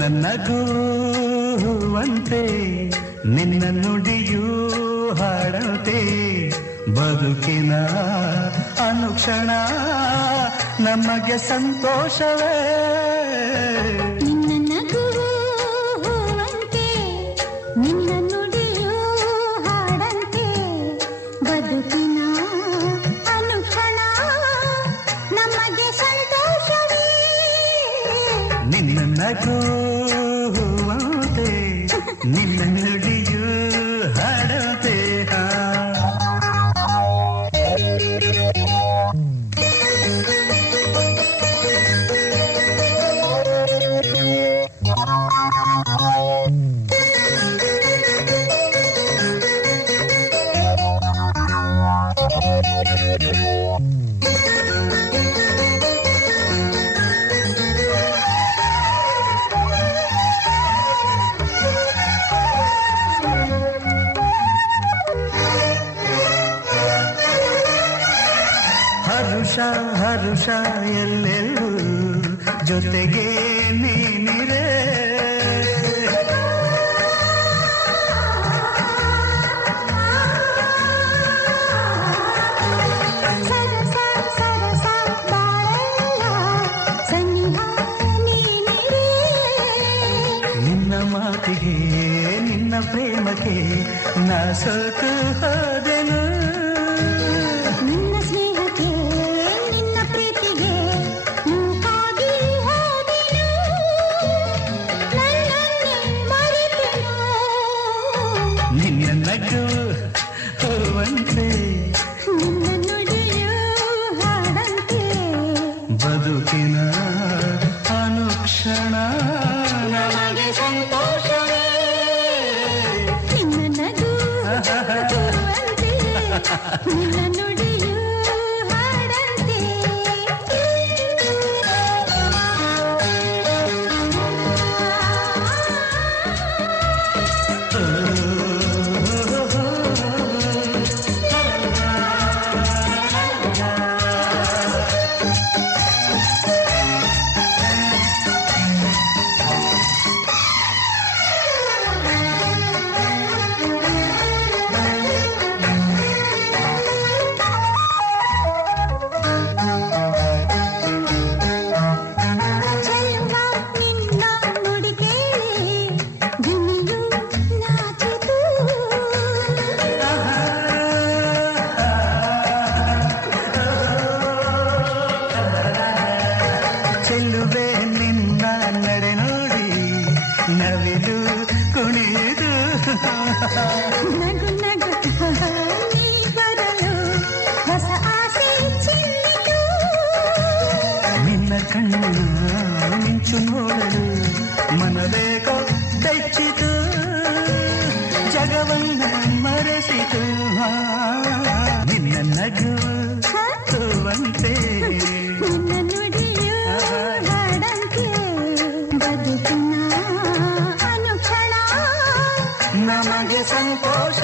ನಿನ್ನ ನಗುವಂತೆ ನಿನ್ನ ನುಡಿಯೂ ಹಾಡಂತೆ ಬದುಕಿನ ಅನುಕ್ಷಣ ನಮಗೆ ಸಂತೋಷವೇ. ನಿನ್ನ ನಗುವಂತೆ ನಿನ್ನ ನುಡಿಯೂ ಹಾಡಂತೆ ಬದುಕಿನ ಅನುಕ್ಷಣ ನಮಗೆ ಸಂತೋಷವೇ. ನಿನ್ನ ನಗುವಂತೆ ನಿನ್ನ ನುಡಿಯೂ ಹಾಡಂತೆ. ಹರುಷ ಹರುಷ ಎಲ್ಲೆಲ್ಲೂ ಜೊತೆಗೆ ನೀನಿರೆ. ಸರಸ ಸರಸ ಬಾಳೆಲ್ಲ ಸನಿಹ ನೀನಿರೆ. ನಿನ್ನ ಮಾತಿಗೆ ನಿನ್ನ ಪ್ರೇಮಕ್ಕೆ ನಾ ಸೋತು ಹೋದೆನು. ನಿನ್ನ ಸ್ನೇಹಕ್ಕೆ ನಿನ್ನ ಪ್ರೀತಿಗೆ ಮೂಕಾಗಿ ಹೋದೆನು. ನನ್ನನ್ನೇ ಮರೆತೆನು. ನಿನ್ನ ನಗುವಂತೆ ನಿನ್ನ ನುಡಿಯೂ ಹಾಡಂತೆ ಬದುಕಿನ ಅನುಕ್ಷಣ ನಮಗೆ ಸಂತೋಷವೇ. ನಿನ್ನ ನಗುವಂತೆ ನಿನ್ನ ನುಡಿಯೂ ಹಾಡಂತೆ. ಚೆಲುವ ನಿನ್ನ ನುಡಿ ಕೇಳಿ ಗಿಣಿಯು ನಾಚಿತು. ಚೆಲ್ಲುವೆ ನಿನ್ನ ನಡೆ ನೋಡಿ ನವಿಲು ಕುಣಿದು. ನಗು ನಗು ನೀ ಬರಲು ಹೊಸ ಆಸೆ ಚಿನ್ನಿತು. ನಿನ್ನ ಕಣ್ಣ ಮಿಂಚು ನೋಡಲು ಮನಬೇಕೋ ಬೆಚ್ಚಿತು. ಜಗವನ್ನ ಮರೆಸಿತು. ನಿನ್ನ ನಗುವಂತೆ ನಿನ್ನ ನುಡಿಯೂ ಹಾಡಂತೆ ಬದುಕಿನ ಅನುಕ್ಷಣ ನಮಗೆ ಸಂತೋಷ.